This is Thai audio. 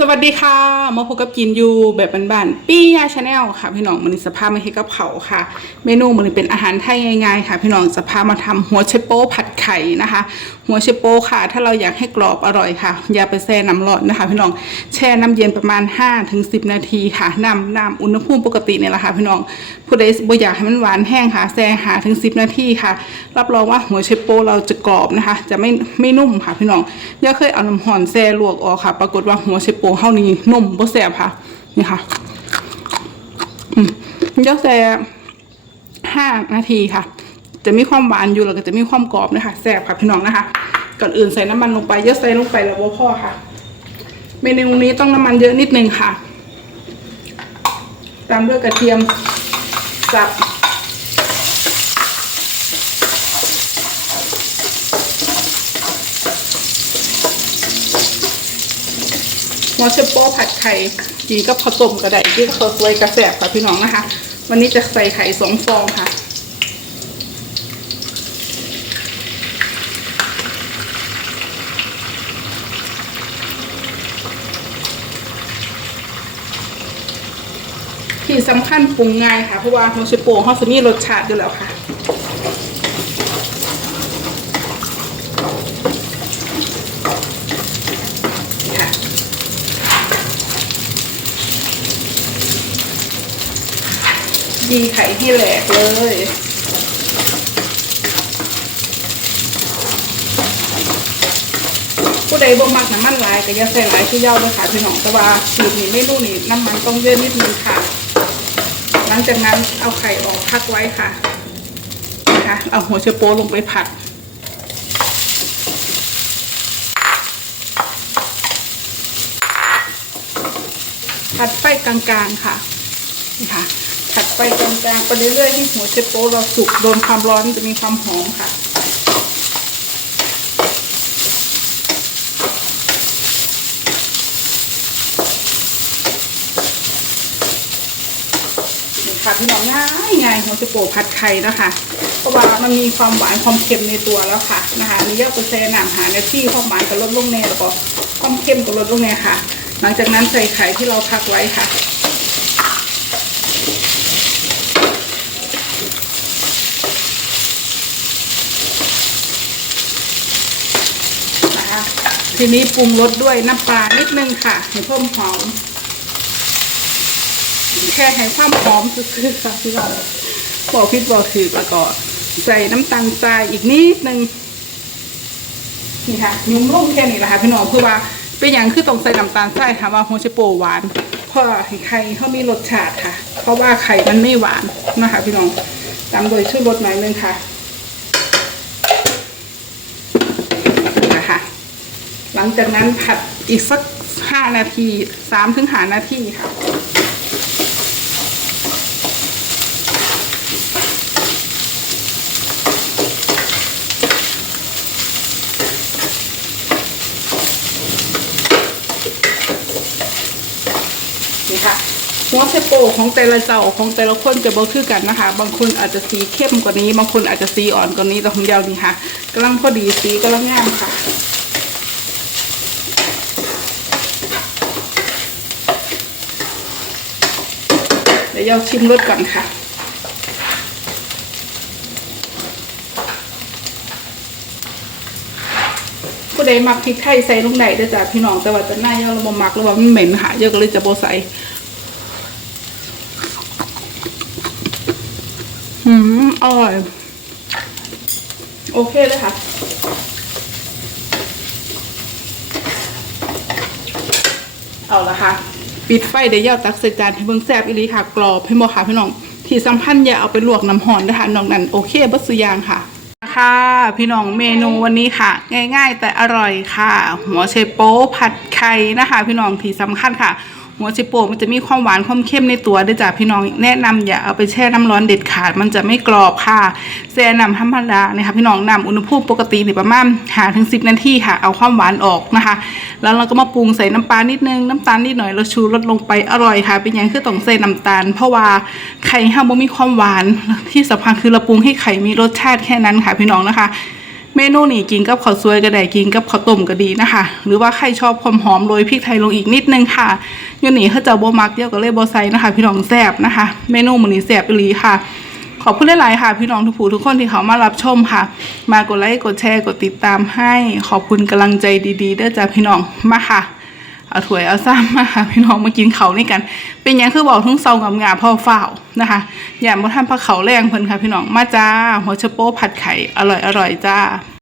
สวัสดีค่ะ มาพบกับกินยูแบบบ้านๆปี้ยาชาแนลค่ะ พี่น้องมันนี้สภาพมาให้กับเผาค่ะ เมนูมันนี้เป็นอาหารไทยง่ายๆค่ะ พี่น้องสภาพมาทำหัวเชโป้ผัดไข่นะคะ หัวเชโป้ค่ะ ถ้าเราอยากให้กรอบอร่อยค่ะ อย่าไปแช่น้ำร้อนนะคะ พี่น้องแช่น้ำเย็นประมาณ 5-10 นาทีค่ะน้ำน้ำอุณหภูมิปกติเนี่ยแหละค่ะ พี่น้องผู้ใดบ่อยากให้มันหวานแห้งค่ะแช่หาถึง 10 นาทีค่ะ รับรองว่าหัวเชโป้เราจะกรอบนะคะ จะไม่ไม่นุ่มค่ะ พี่น้องย่าเคยเอาน้ำห่อนแช่ลวกออกค่ะ ปรากฏว่าหัวเชโปเฮานี่นุ่มบ่แซ่บค่ะ นี่ค่ะอืมย่าแช่ห้านาทีค่ะ จะมีความหวานอยู่แล้วก็จะมีความกรอบนะคะแซ่บค่ะพี่น้องนะคะ ก่อนอื่นใส่น้ำมันลงไปเยอะใส่ลงไปแล้วบ่พอค่ะ เมนูนี้ต้องน้ำมันเยอะนิดนึงค่ะ ตามด้วยกระเทียมสับ มอเชโป้ผัดไข่กินกับข้าวต้มก็ได้กินกับข้าวสวยกระแสบค่ะพี่น้องนะคะ วันนี้จะใส่ไข่สองฟองค่ะที่สำคัญปรุงง่ายค่ะ เพราะว่ามอเชโป้เขาจะมีรสชาติอยู่แล้วค่ะ ยีไข่ให้แหลกเลยผู้ใดบ่มักน้ำมันหลายก็อย่าใส่หลายที่เย้าเลยค่ะพี่น้องแต่ว่าสูตรนี้ไม่รู้นี่น้ำมันต้องเยอะนิดนึงค่ะ หลังจากนั้นเอาไข่ออกพักไว้ค่ะนะคะเอาหัวเชโปลงไปผัดผัดไฟกลางๆค่ะนี่ค่ะ ไฟกลางๆไปเรื่อยๆที่หัวเชโปเราสุกโดนความร้อนจะมีความหอมค่ะนี่ค่ะพี่น้องง่ายง่ายหัวเชโปผัดไข่นะคะเพราะว่ามันมีความหวานความเค็มในตัวแล้วค่ะนะคะนี่ยอดเปอร์เซนหนามหาในที่ความหวานก็ลดลงแน่แล้วก็ความเค็มก็ลดลงแน่ค่ะ หลังจากนั้นใส่ไข่ที่เราพักไว้ค่ะ นะคะ ทีนี้ปรุงรสด้วยน้ำปลานิดนึงค่ะให้เพิ่มหอม แค่ให้ความหอมคือๆค่ะพี่น้องบอกพิษบอกถือแล้วก็ใส่น้ำตาลทรายอีกนิดนึงนี่ค่ะยุ่มลงแค่นี้แหละค่ะพี่น้องเพื่อว่าเป็นอย่างคือต้องใส่น้ำตาลทรายค่ะว่าโฮชิโปหวานเพราะไข่เขามีรสชาติค่ะ เพราะว่าไข่มันไม่หวานนะคะพี่น้องตามโดยช่วยรสหน่อยนึงค่ะ หลั งจากนั้นผัดอีกสักห้านาทีสามถึงหานาทีค่ะ นี่ค่ะหัวเชโปของแต่ละเจ้าของแต่ละคนจะบ่คือกันนะคะ บางคนอาจจะสีเข้มกว่านี้ บางคนอาจจะสีอ่อนกว่านี้แต่ของเดียวนี่ค่ะกำลังพอดีสีกำลังงามค่ะ เดี๋ยวชิมรสก่อนค่ะ ผู้ใดมักพริกไทยใส่ลงไหนเด้อจ้ะพี่น้องแต่ว่าจะหน้าเยาเราบ่มักแล้วว่ามันเหม็นค่ะเยอะก็เลยจะโบใส่อืมอร่อย โอเคเลยค่ะเอาละค่ะ ปิดไฟได้ยาวเยาตักใส่จานให้เบิ่งแซ่บอีหลีค่ะกรอบให้หมอค่ะพี่น้อง ที่สำคัญอย่าเอาไปลวกน้ำหอนนะคะน้องนั้นโอเคบัสุยางค่ะค่ะพี่น้องเมนูวันนี้ค่ะ ง่าย ๆ แต่อร่อยค่ะ หัวเชโป๊ผัดไข่นะคะ พี่น้องที่สำคัญค่ะ หัวเชโปมันจะมีความหวานความเข้มในตัวด้วยจ้ะพี่น้องแนะนำอย่าเอาไปแช่น้ำร้อนเด็ดขาด มันจะไม่กรอบค่ะแช่น้ำธรรมดานะคะพี่น้องน้ำอุณหภูมิปกตินี่ประมาณหาถึงสิบนาทีค่ะ เอาความหวานออกนะคะ แล้วเราก็มาปรุงใส่น้ำปลานิดนึงน้ำตาลนิดหน่อยแล้วชูรสลงไปอร่อยค่ะ เป็นย่างคือต้องใส่น้ำตาล เพราะว่าไข่ห้ามบ่มีความหวานที่สำคัญคือเราปรุงให้ไข่มีรสชาติแค่นั้นค่ะพี่น้องนะคะ เมนูนี้กินกับข้าวซวยก็ได้กินกับข้าวต้มก็ดีนะคะ หรือว่าใครชอบความหอมโรยพริกไทยลงอีกนิดนึงค่ะยูนี่เขาจะบมักเดียวก็เลยบ่ใส่นะคะ พี่น้องแซบนะคะ เมนูมื้อนี้แซบอีหลีค่ะขอบคุณหลาย ๆ ค่ะ พี่น้องทุกผู้ทุกคนที่เขามารับชมค่ะ มากดไลค์กดแชร์กดติดตามให้ ขอบคุณกำลังใจดี ๆ เด้อจ้าพี่น้องมาค่ะ เอาถวยเอาซ้ำมาค่ะพี่น้องมากินเขานี่กัน เป็นยังคือบอกทุ่งเซางามงาพ่อเฝ้านะคะอย่ามาทำผักเขาแรงเพิ่นค่ะพี่น้องมาจ้าหัวเชโป้ผัดไข่อร่อยอร่อยจ้า